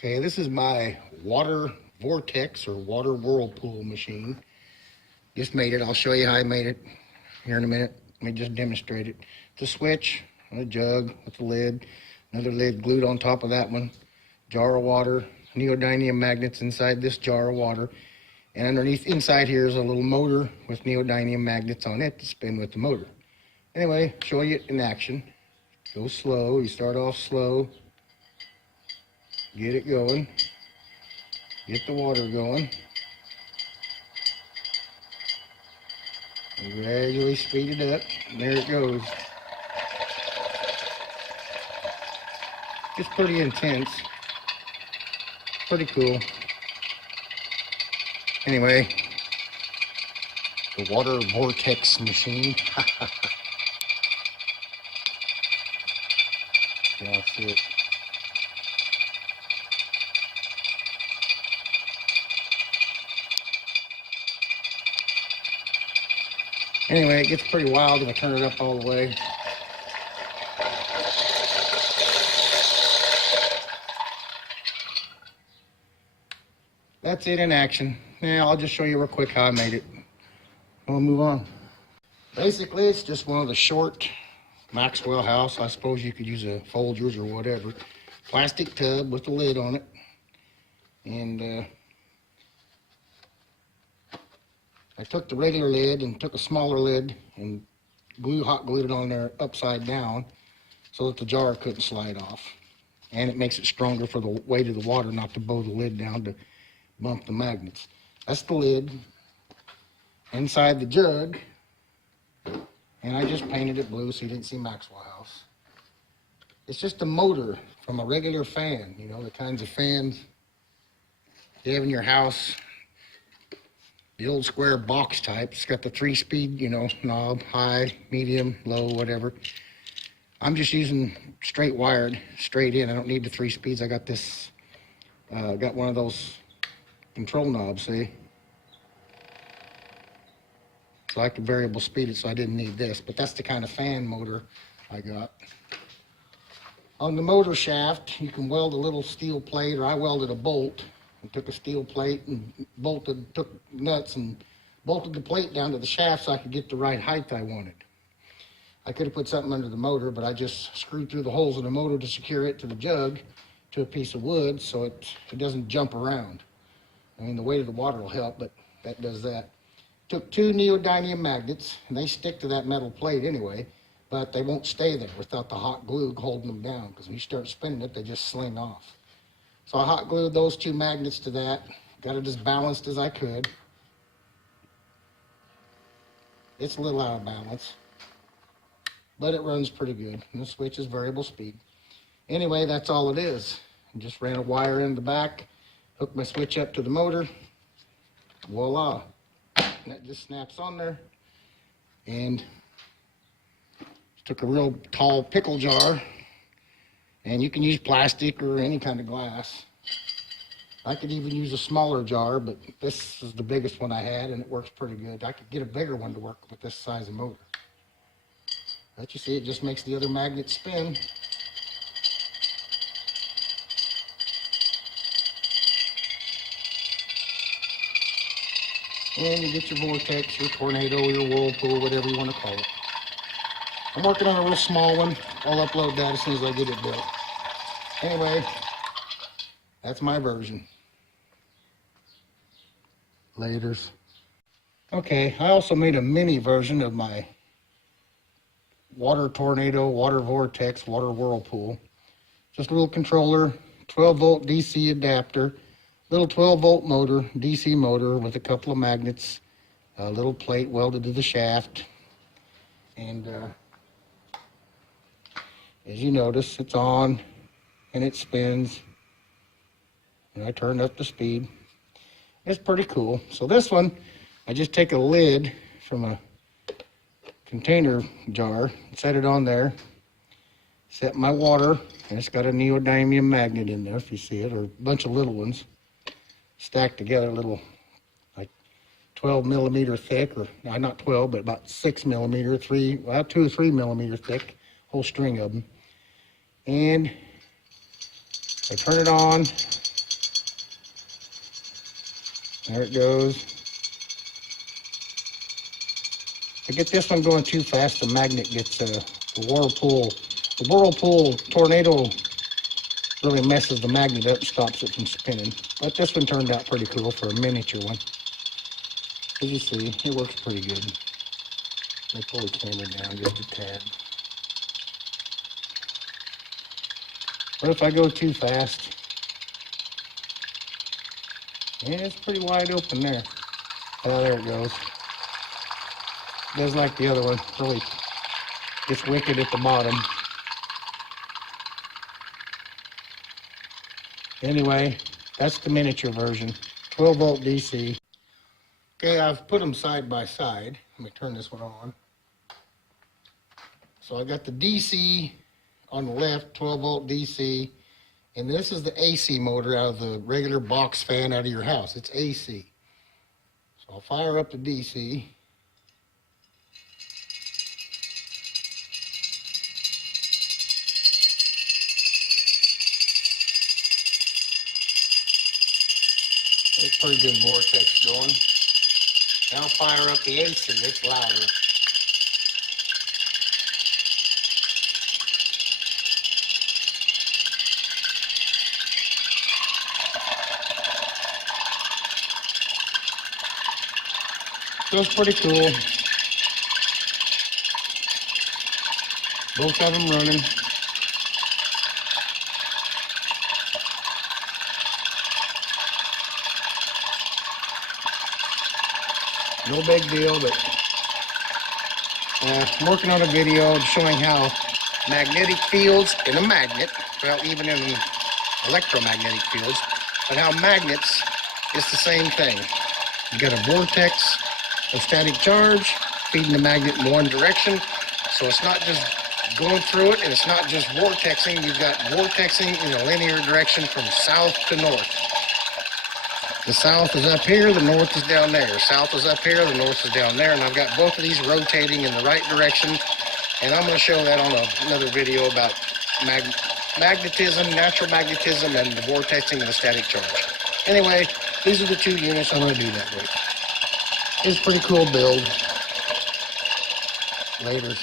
Okay, this is my water vortex or water whirlpool machine. Just made it. I'll show you how I made it here in a minute. Let me just demonstrate it. It's a switch on a jug with a lid, another lid glued on top of that one, jar of water, neodymium magnets inside this jar of water, and underneath inside here is a little motor with neodymium magnets on it to spin with the motor. Anyway, show you it in action. Go slow. You start off slow. Get it going. Get the water going. And gradually speed it up. And there it goes. It's pretty intense. Pretty cool. Anyway, the water vortex machine. Y'all see it. Anyway, it gets pretty wild if I turn it up all the way. That's it in action. Now I'll just show you real quick how I made it. We'll move on. Basically, it's just one of the short Maxwell house. I suppose you could use a Folgers or whatever. Plastic tub with a lid on it. And I took the regular lid and took a smaller lid and hot glued it on there upside down so that the jar couldn't slide off. And it makes it stronger for the weight of the water not to bow the lid down to bump the magnets. That's the lid. Inside the jug, and I just painted it blue so you didn't see Maxwell House. It's just a motor from a regular fan, you know, the kinds of fans you have in your house. The old square box type. It's got the 3-speed, you know, knob, high, medium, low, whatever. I'm just using straight wired, straight in. I don't need the 3 speeds. I got this, got one of those control knobs, see? So I could variable speed it, so I didn't need this. But that's the kind of fan motor I got. On the motor shaft, you can weld a little steel plate, or I welded a bolt. And took a steel plate and took nuts and bolted the plate down to the shaft so I could get the right height I wanted. I could have put something under the motor, but I just screwed through the holes in the motor to secure it to the jug to a piece of wood so it doesn't jump around. I mean, the weight of the water will help, but that does that. Took 2 neodymium magnets, and they stick to that metal plate anyway, but they won't stay there without the hot glue holding them down, because when you start spinning it, they just sling off. So I hot glued those 2 magnets to that, got it as balanced as I could. It's a little out of balance, but it runs pretty good. And the switch is variable speed. Anyway, that's all it is. I just ran a wire in the back, hooked my switch up to the motor, voila. And that just snaps on there. And took a real tall pickle jar, and you can use plastic or any kind of glass. I could even use a smaller jar, but this is the biggest one I had, and it works pretty good. I could get a bigger one to work with this size of motor. But you see, it just makes the other magnet spin. And you get your vortex, your tornado, your whirlpool, whatever you want to call it. I'm working on a real small one. I'll upload that as soon as I get it built. Anyway, that's my version. Laters. Okay, I also made a mini version of my water tornado, water vortex, water whirlpool. Just a little controller, 12-volt DC adapter, little 12-volt motor, DC motor with a couple of magnets, a little plate welded to the shaft, and as you notice, it's on and it spins, and I turned up the speed. It's pretty cool. So this one, I just take a lid from a container jar, set it on there, set my water, and it's got a neodymium magnet in there, if you see it, or a bunch of little ones stacked together, little like 12 millimeter thick, or not 12, but about 6 millimeter, 2 or 3 millimeter thick, whole string of them. And I turn it on, There it goes. To get this one going too fast, the magnet gets the whirlpool. The whirlpool tornado really messes the magnet up and stops it from spinning. But this one turned out pretty cool for a miniature one. As you see, it works pretty good. Let me pull the camera down just a tad. But if I go too fast, yeah, it's pretty wide open there. Oh, there it goes. Does like the other one, really gets wicked at the bottom. Anyway, that's the miniature version, 12 volt DC. Okay, I've put them side by side. Let me turn this one on. So I got the DC on the left, 12 volt DC, and this is the AC motor out of the regular box fan out of your house. It's AC. So I'll fire up the DC. It's pretty good vortex going. Now I'll fire up the AC, it's louder. Feels pretty cool. Both of them running. No big deal, but I'm working on a video showing how magnetic fields in a magnet, well, even in electromagnetic fields, but how magnets is the same thing. You got a vortex of static charge feeding the magnet in one direction, so it's not just going through it, and it's not just vortexing. You've got vortexing in a linear direction from south to north. The south is up here, the north is down there. South is up here, the north is down there, and I've got both of these rotating in the right direction, and I'm going to show that on another video about magnetism, natural magnetism, and the vortexing of the static charge. Anyway, these are the two units I'm going to do that with. It's a pretty cool build. Later.